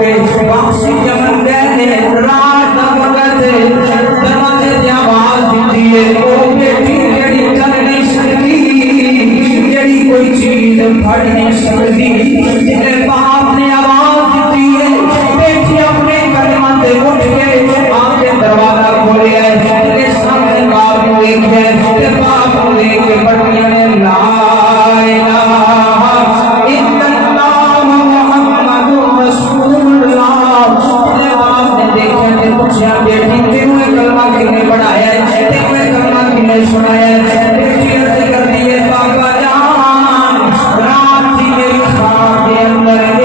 के वापसी जमन गए रात वक्त दरवाजे की आवाज दी है ओ बेटी जड़ी कर नहीं सकती जड़ी कोई चीज फड़ नहीं सकती जिन्हें बाप ने आवाज दी है बेटी अपने कदम से उठ के आपके दरवाजा खोले है सामने बाप को एक है बाप को लेके पटिया ने ला सुनाया बेटी अर्ज कर दिए बाबा जान रात की मेरी खाक के अंदर